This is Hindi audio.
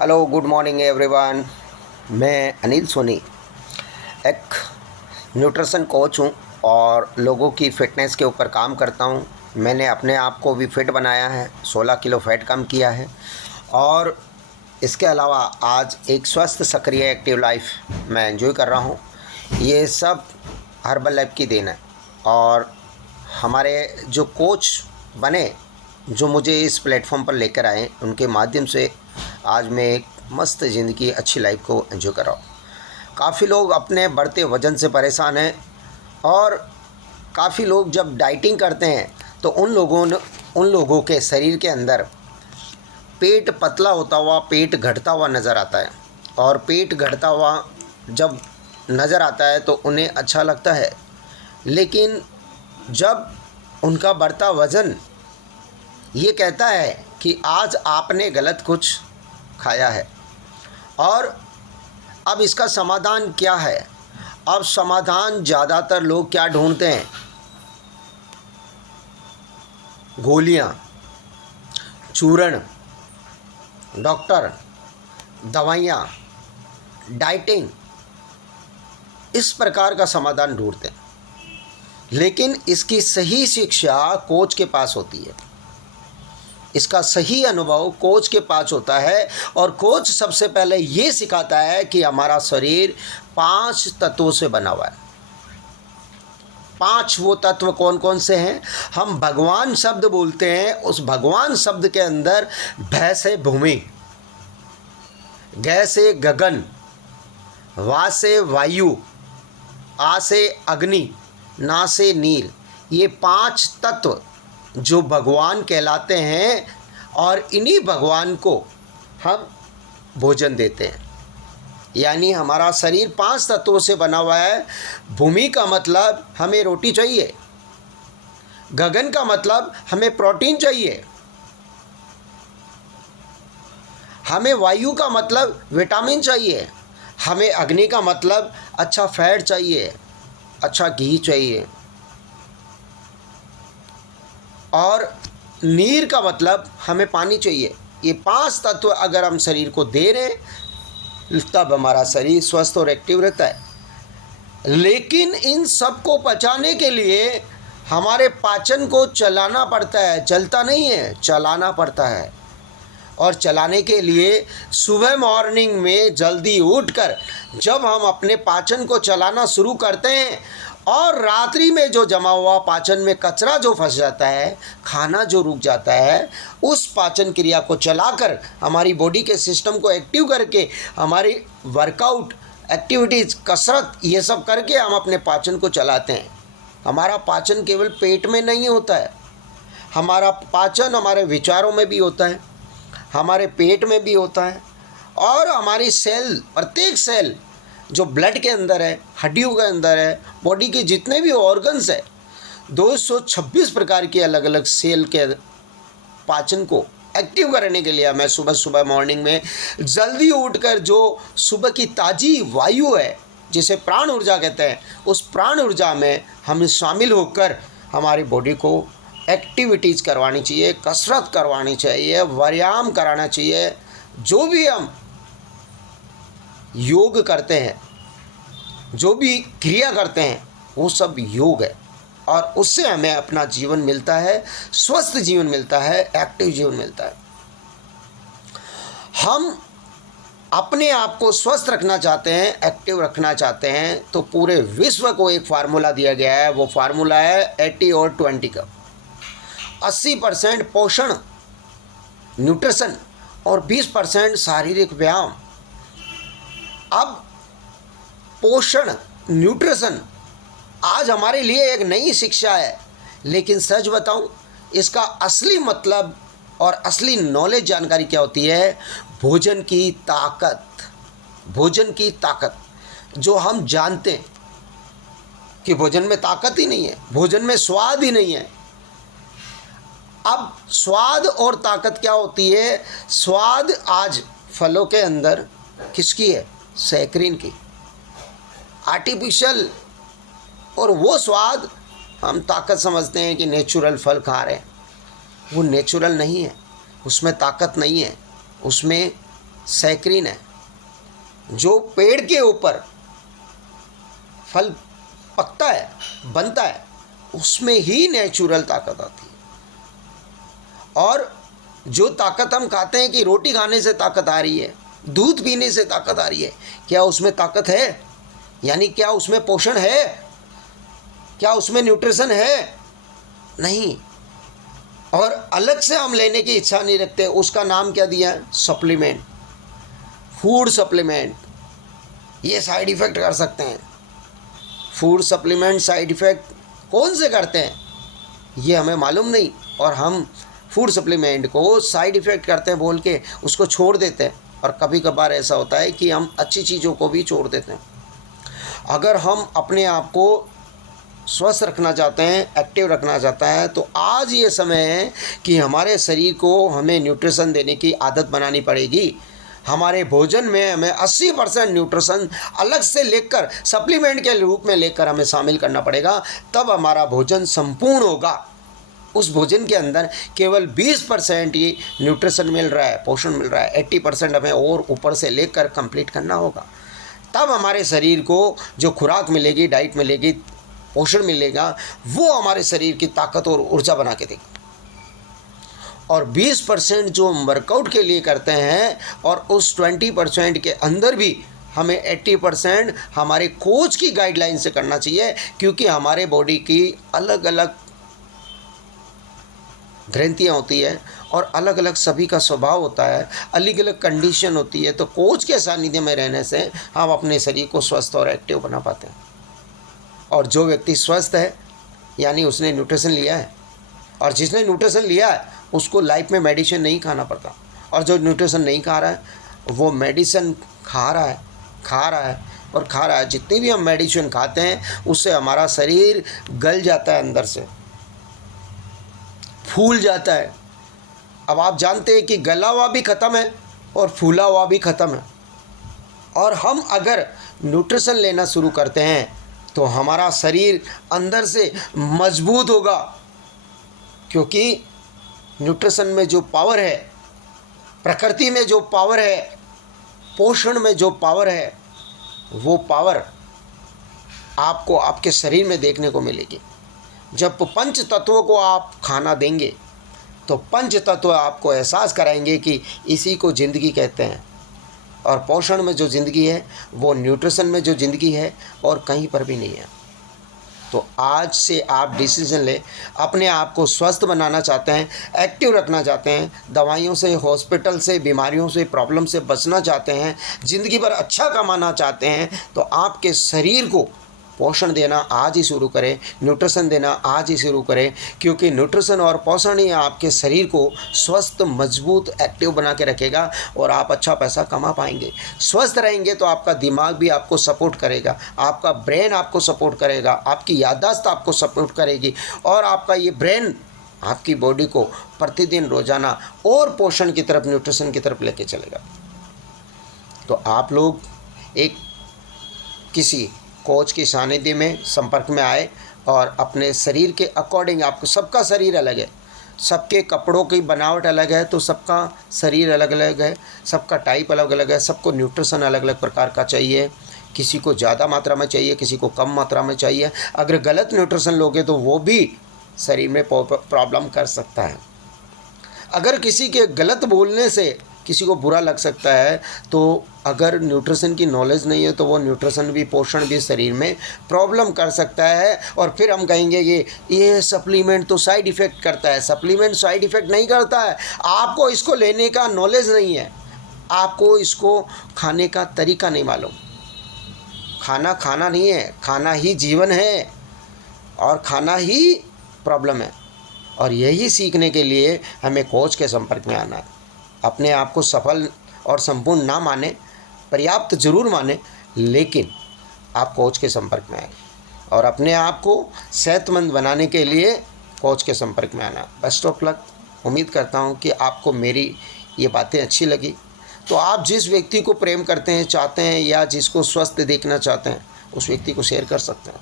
Hello, good morning everyone. मैं अनिल सोनी, एक न्यूट्रिशन कोच हूँ और लोगों की फ़िटनेस के ऊपर काम करता हूँ। मैंने अपने आप को भी फिट बनाया है, 16 किलो फैट कम किया है और इसके अलावा आज एक स्वस्थ सक्रिय एक्टिव लाइफ मैं एंजॉय कर रहा हूँ। ये सब हर्बल लाइफ की देन है और हमारे जो कोच बने, जो मुझे इस प्लेटफॉर्म पर लेकर आए, उनके माध्यम से आज मैं एक मस्त ज़िंदगी, अच्छी लाइफ को एंजॉय कर रहा हूँ। काफ़ी लोग अपने बढ़ते वज़न से परेशान हैं और काफ़ी लोग जब डाइटिंग करते हैं तो उन लोगों के शरीर के अंदर पेट पतला होता हुआ, पेट घटता हुआ नज़र आता है और पेट घटता हुआ जब नज़र आता है तो उन्हें अच्छा लगता है। लेकिन जब उनका बढ़ता वज़न ये कहता है कि आज आपने गलत कुछ खाया है और अब इसका समाधान क्या है? अब समाधान ज़्यादातर लोग क्या ढूंढते हैं? गोलियां, चूर्ण, डॉक्टर, दवाइयाँ, डाइटिंग, इस प्रकार का समाधान ढूंढते हैं। लेकिन इसकी सही शिक्षा कोच के पास होती है, इसका सही अनुभव कोच के पास होता है और कोच सबसे पहले ये सिखाता है कि हमारा शरीर 5 तत्वों से बना हुआ है। 5 वो तत्व कौन कौन से हैं? हम भगवान शब्द बोलते हैं, उस भगवान शब्द के अंदर भ से भूमि, ग से गगन, वा से वायु, आ से अग्नि, ना से नील, ये 5 तत्व जो भगवान कहलाते हैं और इन्हीं भगवान को हम भोजन देते हैं। यानी हमारा शरीर 5 तत्वों से बना हुआ है। भूमि का मतलब हमें रोटी चाहिए, गगन का मतलब हमें प्रोटीन चाहिए, हमें वायु का मतलब विटामिन चाहिए, हमें अग्नि का मतलब अच्छा फैट चाहिए, अच्छा घी चाहिए, और नीर का मतलब हमें पानी चाहिए। ये 5 तत्व अगर हम शरीर को दे रहे हैं तब हमारा शरीर स्वस्थ और एक्टिव रहता है। लेकिन इन सब को पचाने के लिए हमारे पाचन को चलाना पड़ता है, चलता नहीं है, चलाना पड़ता है। और चलाने के लिए सुबह मॉर्निंग में जल्दी उठकर जब हम अपने पाचन को चलाना शुरू करते हैं और रात्रि में जो जमा हुआ पाचन में कचरा जो फंस जाता है, खाना जो रुक जाता है, उस पाचन क्रिया को चलाकर हमारी बॉडी के सिस्टम को एक्टिव करके हमारी वर्कआउट एक्टिविटीज़, कसरत, ये सब करके हम अपने पाचन को चलाते हैं। हमारा पाचन केवल पेट में नहीं होता है, हमारा पाचन हमारे विचारों में भी होता है, हमारे पेट में भी होता है और हमारी सेल, प्रत्येक सेल जो ब्लड के अंदर है, हड्डियों के अंदर है, बॉडी के जितने भी ऑर्गन्स है, 226 प्रकार के अलग अलग सेल के पाचन को एक्टिव करने के लिए मैं सुबह सुबह मॉर्निंग में जल्दी उठकर जो सुबह की ताज़ी वायु है, जिसे प्राण ऊर्जा कहते हैं, उस प्राण ऊर्जा में हम शामिल होकर हमारी बॉडी को एक्टिविटीज़ करवानी चाहिए, कसरत करवानी चाहिए, व्यायाम कराना चाहिए। जो भी हम योग करते हैं, जो भी क्रिया करते हैं, वो सब योग है और उससे हमें अपना जीवन मिलता है, स्वस्थ जीवन मिलता है, एक्टिव जीवन मिलता है। हम अपने आप को स्वस्थ रखना चाहते हैं, एक्टिव रखना चाहते हैं, तो पूरे विश्व को एक फार्मूला दिया गया है। वो फार्मूला है 80 और 20 का। 80% पोषण, न्यूट्रिशन और 20% शारीरिक व्यायाम। अब पोषण, न्यूट्रिशन आज हमारे लिए एक नई शिक्षा है, लेकिन सच बताऊं, इसका असली मतलब और असली नॉलेज, जानकारी क्या होती है? भोजन की ताकत। भोजन की ताकत जो हम जानते हैं कि भोजन में ताकत ही नहीं है, भोजन में स्वाद ही नहीं है। अब स्वाद और ताकत क्या होती है? स्वाद आज फलों के अंदर किसकी है? सैकरीन की, आर्टिफिशियल। और वो स्वाद हम ताकत समझते हैं कि नेचुरल फल खा रहे हैं, वो नेचुरल नहीं है, उसमें ताकत नहीं है, उसमें सैक्रिन है, जो पेड़ के ऊपर फल पकता है, बनता है, उसमें ही नेचुरल ताकत आती है। और जो ताकत हम खाते हैं कि रोटी खाने से ताकत आ रही है, दूध पीने से ताकत आ रही है, क्या उसमें ताकत है? यानी क्या उसमें पोषण है? क्या उसमें न्यूट्रिशन है? नहीं। और अलग से हम लेने की इच्छा नहीं रखते, उसका नाम क्या दिया है? Supplement, food supplement. ये साइड इफ़ेक्ट कर सकते हैं। फूड सप्लीमेंट साइड इफ़ेक्ट कौन से करते हैं ये हमें मालूम नहीं, और हम फूड सप्लीमेंट को साइड इफ़ेक्ट करते हैं बोल के उसको छोड़ देते हैं। और कभी कभार ऐसा होता है कि हम अच्छी चीज़ों को भी छोड़ देते हैं। अगर हम अपने आप को स्वस्थ रखना चाहते हैं, एक्टिव रखना चाहता है, तो आज ये समय है कि हमारे शरीर को हमें न्यूट्रिशन देने की आदत बनानी पड़ेगी। हमारे भोजन में हमें 80% न्यूट्रिशन अलग से लेकर सप्लीमेंट के रूप में लेकर हमें शामिल करना पड़ेगा, तब हमारा भोजन संपूर्ण होगा। उस भोजन के अंदर केवल 20% ही न्यूट्रिशन मिल रहा है, पोषण मिल रहा है, 80% हमें और ऊपर से लेकर कंप्लीट करना होगा। तब हमारे शरीर को जो खुराक मिलेगी, डाइट मिलेगी, पोषण मिलेगा, वो हमारे शरीर की ताकत और ऊर्जा बना के देगा। और 20% जो हम वर्कआउट के लिए करते हैं, और उस 20% के अंदर भी हमें 80% हमारे कोच की गाइडलाइन से करना चाहिए, क्योंकि हमारे बॉडी की अलग अलग ग्रंथियाँ होती है और अलग अलग सभी का स्वभाव होता है, अलग अलग कंडीशन होती है। तो कोच के सानिध्य में रहने से हम अपने शरीर को स्वस्थ और एक्टिव बना पाते हैं। और जो व्यक्ति स्वस्थ है यानी उसने न्यूट्रिशन लिया है, और जिसने न्यूट्रिशन लिया है उसको लाइफ में मेडिसिन नहीं खाना पड़ता। और जो न्यूट्रिशन नहीं खा रहा है वो मेडिसिन खा रहा है। जितनी भी हम मेडिसिन खाते हैं उससे हमारा शरीर गल जाता है, अंदर से फूल जाता है। अब आप जानते हैं कि गला हुआ भी ख़त्म है और फूला हुआ भी ख़त्म है। और हम अगर न्यूट्रिशन लेना शुरू करते हैं तो हमारा शरीर अंदर से मजबूत होगा, क्योंकि न्यूट्रिशन में जो पावर है, प्रकृति में जो पावर है, पोषण में जो पावर है, वो पावर आपको आपके शरीर में देखने को मिलेगी। जब पंच तत्वों को आप खाना देंगे तो पंच तत्व आपको एहसास कराएंगे कि इसी को ज़िंदगी कहते हैं। और पोषण में जो ज़िंदगी है वो न्यूट्रिशन में जो ज़िंदगी है और कहीं पर भी नहीं है। तो आज से आप डिसीजन लें, अपने आप को स्वस्थ बनाना चाहते हैं, एक्टिव रखना चाहते हैं, दवाइयों से, हॉस्पिटल से, बीमारियों से, प्रॉब्लम से बचना चाहते हैं, ज़िंदगी भर अच्छा कमाना चाहते हैं, तो आपके शरीर को पोषण देना आज ही शुरू करें, न्यूट्रिशन देना आज ही शुरू करें, क्योंकि न्यूट्रिशन और पोषण ही आपके शरीर को स्वस्थ, मजबूत, एक्टिव बना के रखेगा और आप अच्छा पैसा कमा पाएंगे। स्वस्थ रहेंगे तो आपका दिमाग भी आपको सपोर्ट करेगा, आपका ब्रेन आपको सपोर्ट करेगा, आपकी याददाश्त आपको सपोर्ट करेगी, और आपका ये ब्रेन आपकी बॉडी को प्रतिदिन रोजाना और पोषण की तरफ, न्यूट्रिशन की तरफ लेके चलेगा। तो आप लोग एक किसी कोच के सानिध्य में संपर्क में आए और अपने शरीर के अकॉर्डिंग, आपको सबका शरीर अलग है, सबके कपड़ों की बनावट अलग है, तो सबका शरीर अलग अलग है, सबका टाइप अलग अलग है, सबको न्यूट्रिशन अलग अलग प्रकार का चाहिए। किसी को ज़्यादा मात्रा में चाहिए, किसी को कम मात्रा में चाहिए। अगर गलत न्यूट्रिशन लोगे तो वो भी शरीर में प्रॉब्लम कर सकता है। अगर किसी के गलत बोलने से किसी को बुरा लग सकता है, तो अगर न्यूट्रिशन की नॉलेज नहीं है तो वो न्यूट्रिशन भी, पोषण भी शरीर में प्रॉब्लम कर सकता है। और फिर हम कहेंगे कि ये सप्लीमेंट तो साइड इफ़ेक्ट करता है। सप्लीमेंट साइड इफ़ेक्ट नहीं करता है, आपको इसको लेने का नॉलेज नहीं है, आपको इसको खाने का तरीका नहीं मालूम। खाना खाना नहीं है, खाना ही जीवन है और खाना ही प्रॉब्लम है। और यही सीखने के लिए हमें कोच के संपर्क में आना है। अपने आप को सफल और संपूर्ण ना माने, पर्याप्त जरूर माने, लेकिन आप कोच के संपर्क में आए और अपने आप को सेहतमंद बनाने के लिए कोच के संपर्क में आना। Best of luck. उम्मीद करता हूँ कि आपको मेरी ये बातें अच्छी लगी। तो आप जिस व्यक्ति को प्रेम करते हैं, चाहते हैं, या जिसको स्वस्थ देखना चाहते हैं, उस व्यक्ति को शेयर कर सकते हैं।